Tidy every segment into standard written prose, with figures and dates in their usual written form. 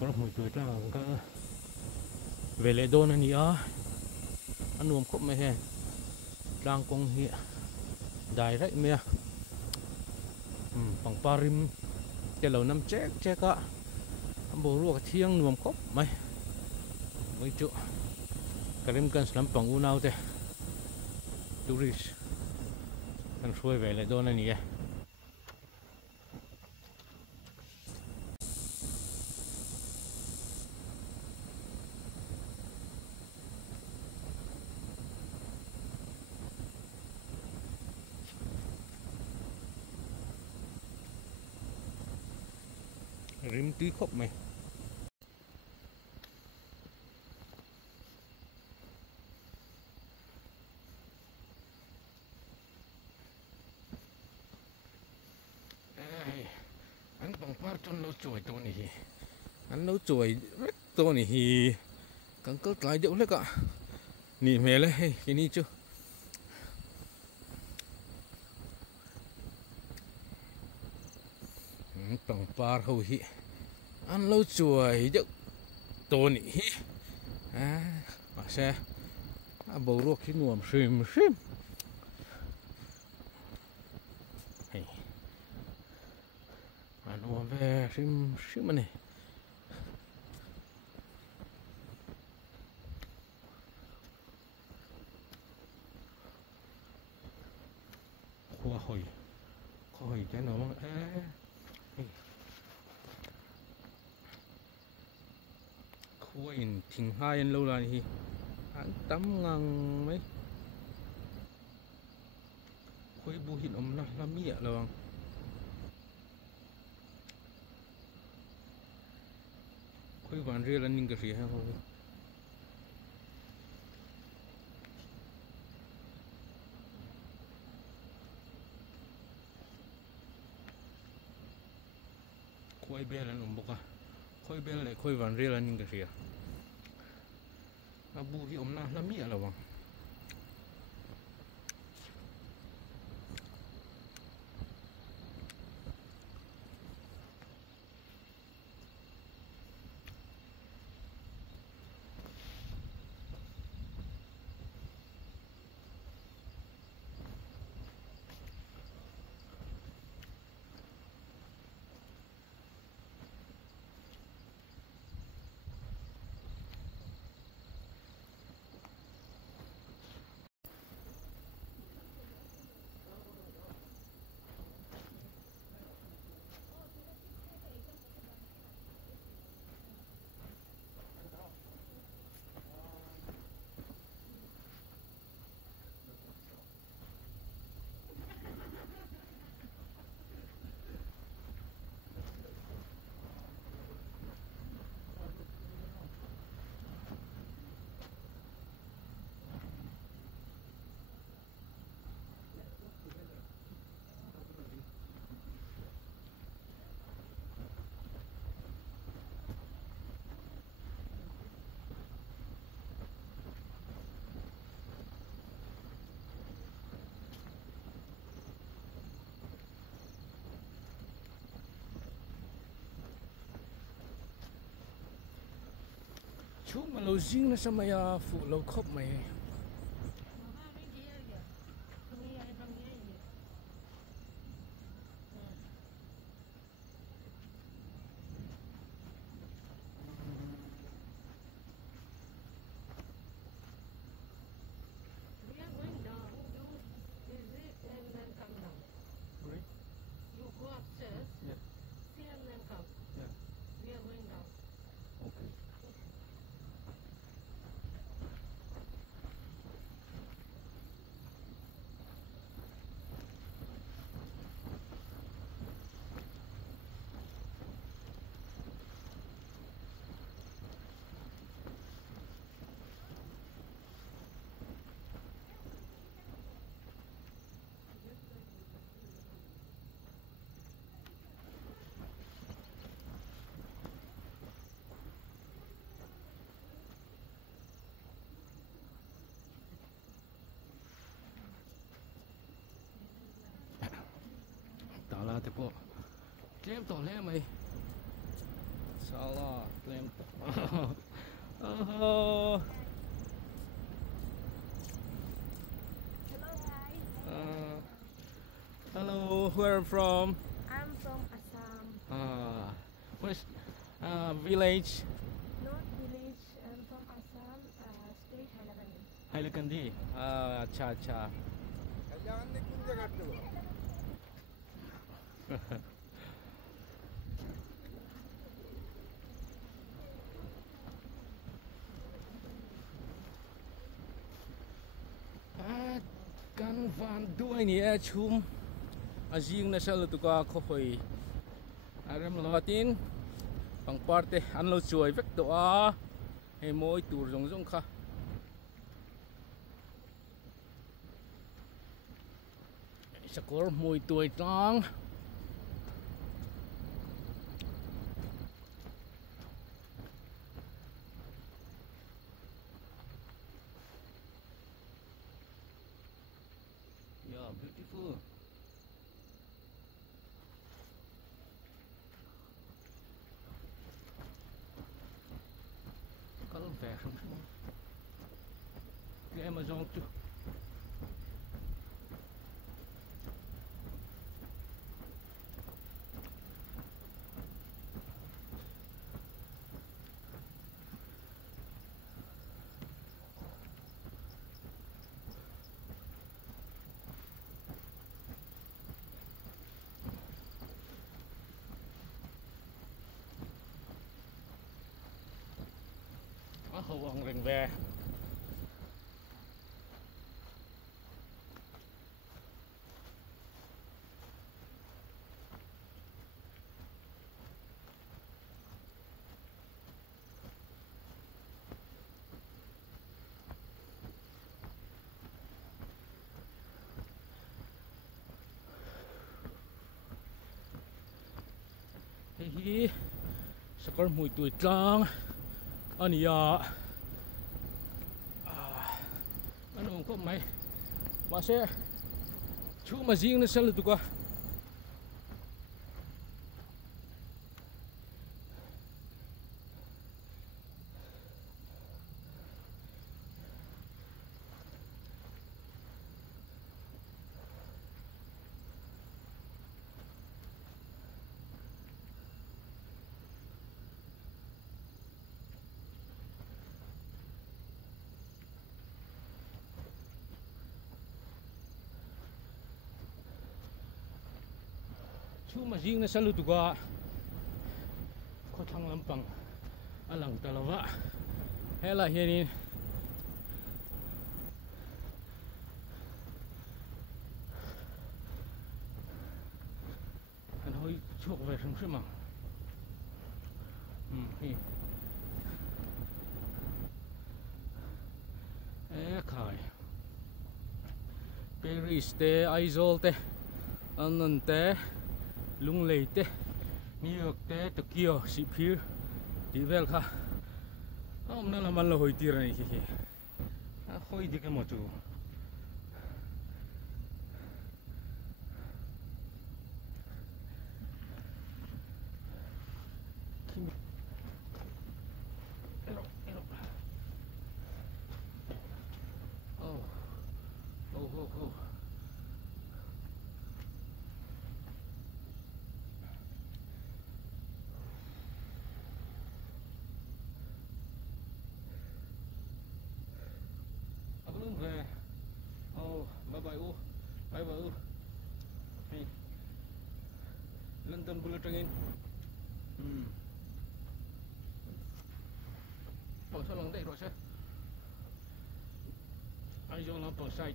Kalau mau itu lah, kan veledon ni anu am kop me he, lang kong hi, direct me pang parim, kalau nam cek am boru ka thiang nuam kop mai chu, karim kan slam pang unau te, tourist, kan suai veledon ni rim tí khóc mày anh bằng phát cho nó chuối tôi này anh nấu chuối rất tôi này càng cất lại điệu lấy cả nỉ mẹ lấy cái ní chưa bằng phát hầu hi anh nấu chuối điệu tôi này mà xe bầu ruột khi nuông xìm nuông về xìm mà này khoa hồi cái nó khoa in thình hai anh lâu rồi thì anh tắm ngang mấy khoa bu hiện ông là mía là bằng khoa ván rìa là ninh cái gì hay không khôi bê là nồng bốc khôi bê lại khôi vàng rê là những cái gì bu hi om na mía là bằng chú mà lâu riêng nó sao mày phụ lâu khóc mày tao là thế bộ chém tổ lẽ mày Salah claim. Oh. Hello guys. Hello, where are you from? I'm from Assam, Where's village? North Village. I'm from Assam, state Hailakandi. Hailakandi. अच्छा अच्छा. कल्याण कुंज काढतो Kan vanด้วยนี่ชุมaziing na sa lutuka khoi aram lawatin pang parte an lo chuai vek to a he moi tur jong jong kha sakor moi tuai tang yeah beautiful. Có vẻ không cái Amazon chứ hầu ông rình về hi sakor mui tui tlang ania ano ko mai mase chu ma jing na sal tu ka chu ma jing na sal tu ka ko thang lampang alang talawa hela hianin an hoi chuak ve sam sama hi khai Paris te Aizawl te London te Lunglei te New York te Tokyo Sipir ti vel kha om na la man lo hoi tir nei ki a hoi di ka mo chu hello oh oh luôn về bye bye bye bye hey London bullet train bỏ sao lòng đây rồi chứ ai vô nó bỏ sai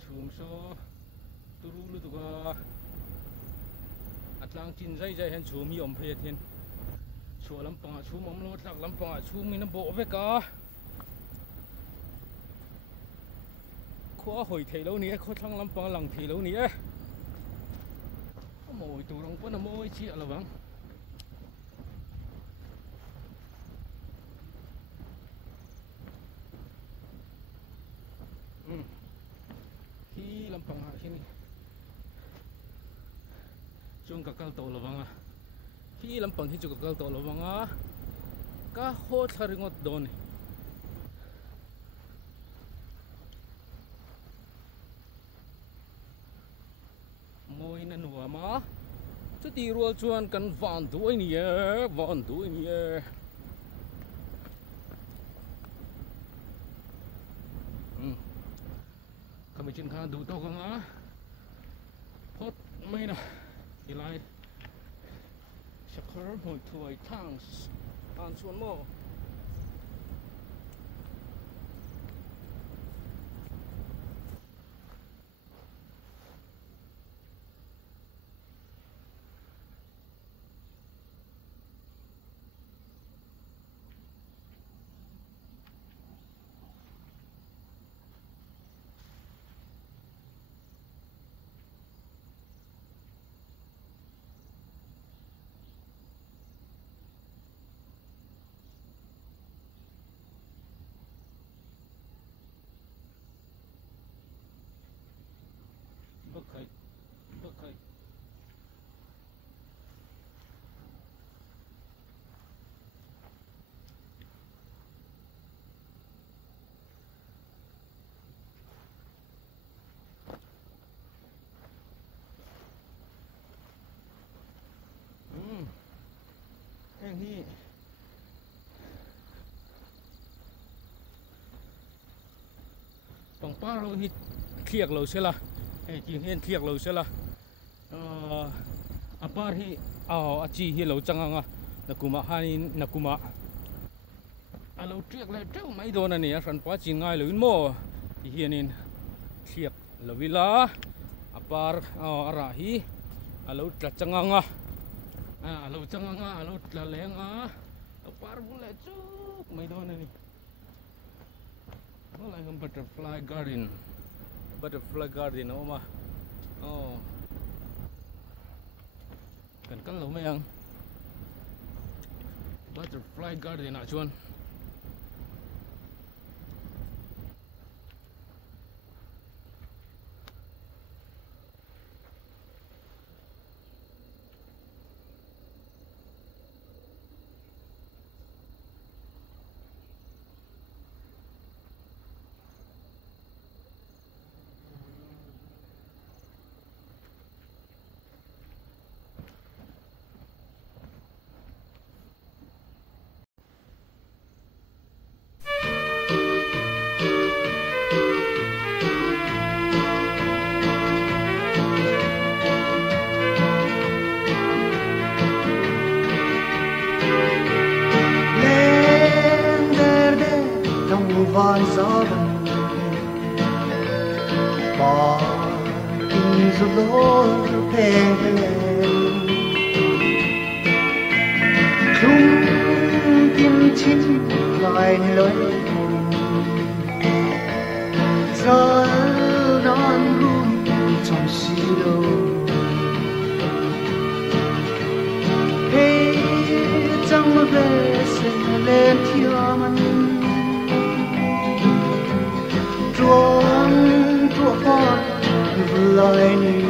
chùm số turu lu tu ka atlang chin zai zai hen chùm mi om phe thiên chùa lắm pang chùm om lo tlak lắm pang chùm mi nó bộ về cả khóa hồi thầy lâu nè khóa thăng lắm pang lằng thầy lâu nè mồi tù rong vẫn là mồi chia là vắng khi làm bằng hạ khi này chung cả cao tổ là vắng à hi lampang hi chu ka kal to lawanga ka ho thlaringot don moi na nuama chu ti rual chuan kan van duai ni kami chin khan du to nga hot mai na ilai shakhar hoi thuai thangs an chuan mo Bakay. Heng hi pang paro hi thiak lo se la jing hen thiak lo se la apar hi achi hi lo changa nakuma hanin nakuma alo triak le treu mai don ani a ran pa chin ngai lo in mo hianin thiak lovila apar ara hi alo tla changa alo changa alo tla lenga apar bule chu mai don ani like a butterfly garden oma kan lo mayang butterfly garden a chuan vai zaben ba izolor pelen klung kim chin lai loi zal nan rum trong silo hey chang ve se lên thiaman chuông chùa con lại ni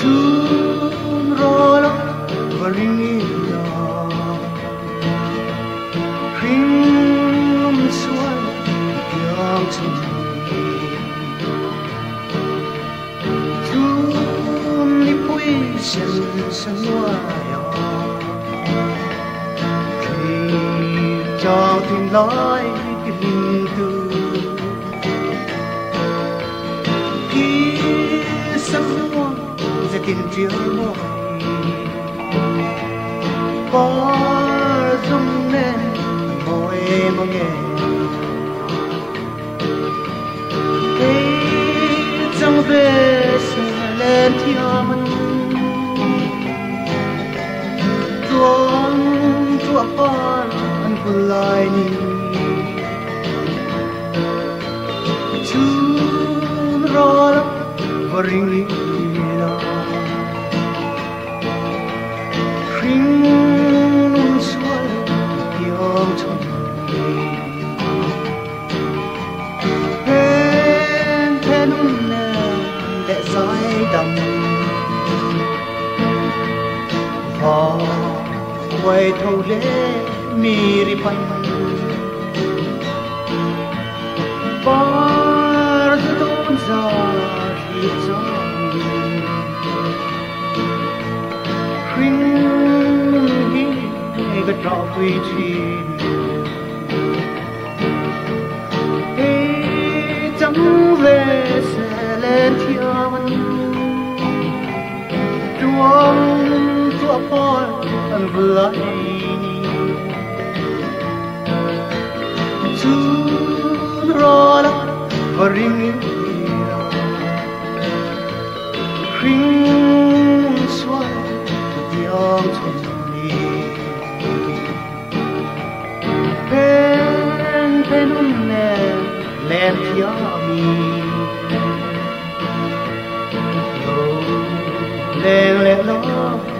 chuông rô lắm và ring ya khinh xuân yang chung chuông đi bụi sen sen hoa cho tình lối cái hình từ khi sông luôn sẽ kinh chiếu môi có rung lên môi mong nghe cái trong về sẽ lên theo mình tuông chùa con lại ni chun ro và ring la khinh nun suai yong chon hen nun ne để dài đầm quay thâu lễ mi ri pan bar tôn ra khi gió khinh hi cái trò quy chi chẳng về sẽ lên thiên chuông chúa phôi anh vừa chun rồi và ring khinh xoay tiếng chuông đi pen pen lên thiên mi lên lên lo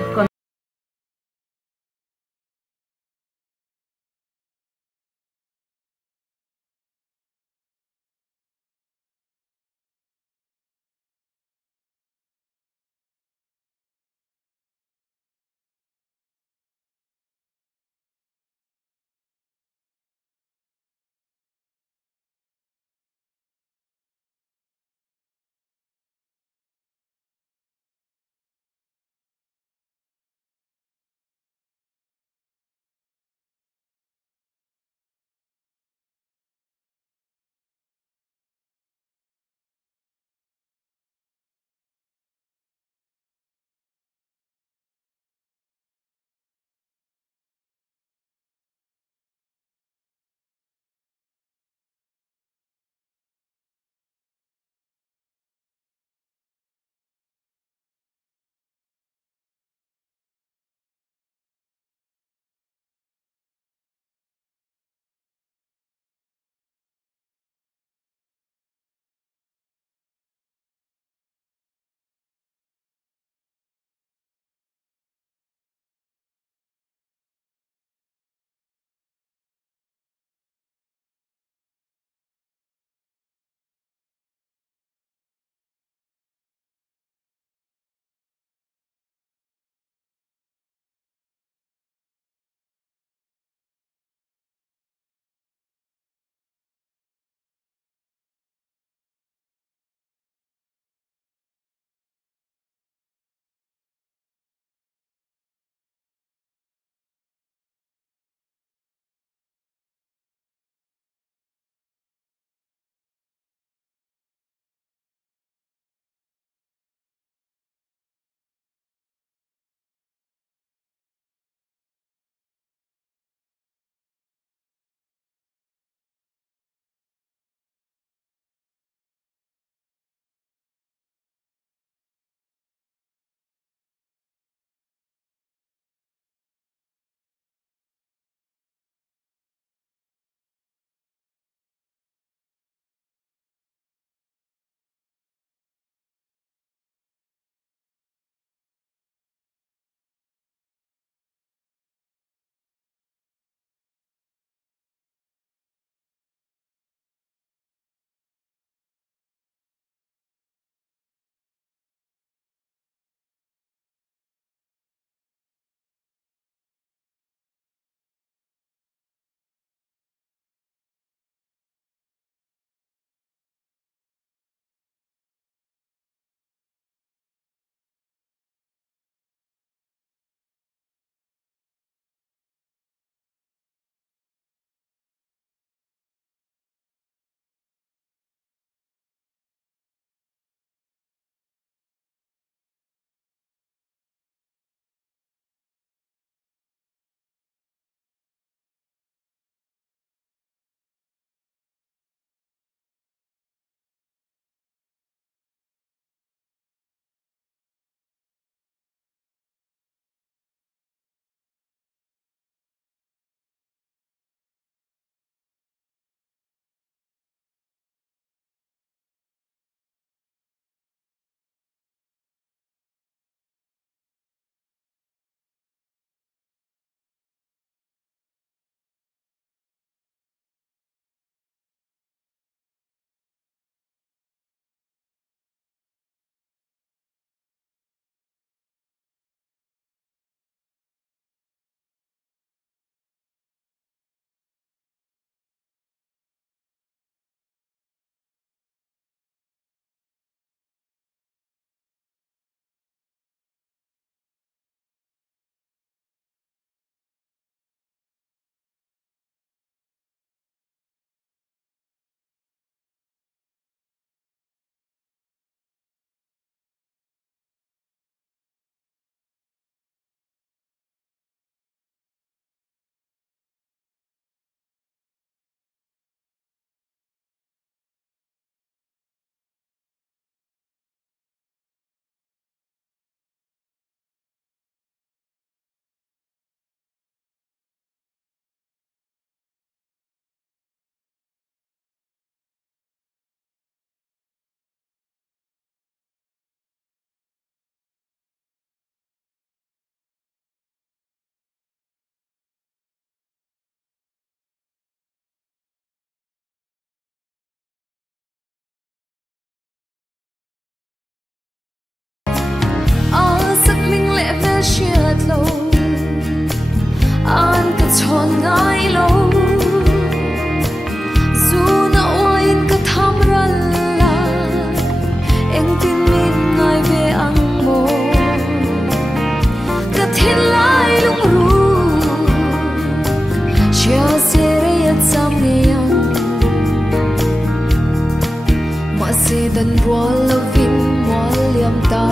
กันรัวละวินมัวเลี่ยมตา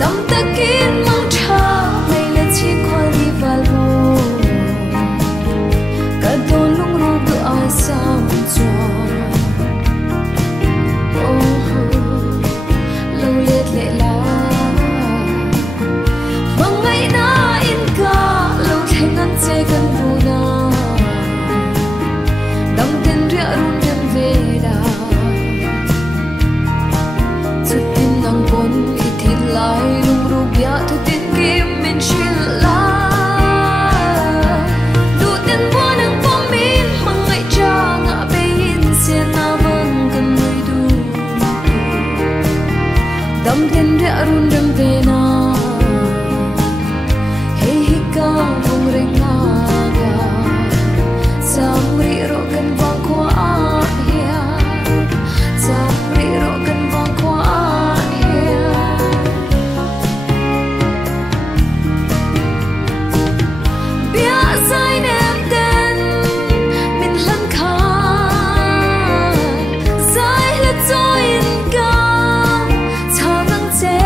ดำตะกินมังชาไม่ละชีควาลีวาลโมกระโดนลุงรูปดูอาสามจวนโอ้โหเราเล็ดเละลาบังไงน่าอินกาเราแข่งกันใจกันบูนาดำเต็นเรียรุ่นเดินเวลาจุดดินนังบนอิทินลายลุงรูปยาทุดินกิมมินชิลลาดูเต็นบัวนังปอมินมังไงจางะเบยินเสียนาบังกันไม่ดูดำเต็นเรียรุ่นเดินเวลาเฮฮิกาบงเรงาSamri rogan bang kwa ahya Samri rogan bang kwa ahya Bia sai nem den min lan kha Sai la join ka cha nang che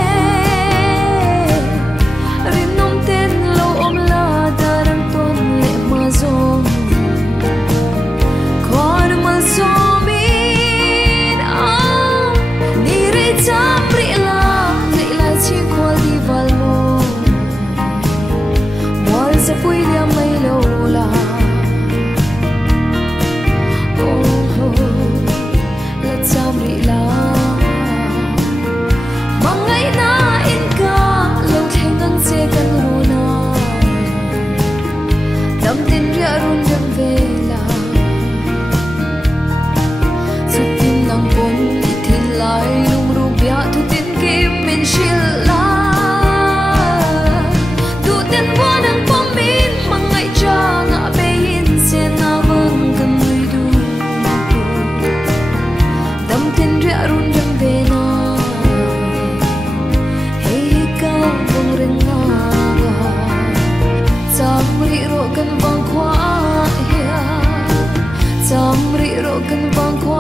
Rin nom ten lo om la darang ton le ma zong Somin ah ni re chamri la nei la chi kholi valmo mol sa pui dia mai lo la oh la chamri la mangai na in ka lo thengang che kan ru na dam tin ria run dam ve la lai lung ru bia thu tin kim min shil la tu ten wa nang pom min mang ngai cha nga be yin se na vang kan lui du dam tin ria run dam ve na hey ka bong ren nga samri ro kan bang khwa ya samri ro kan bang khwa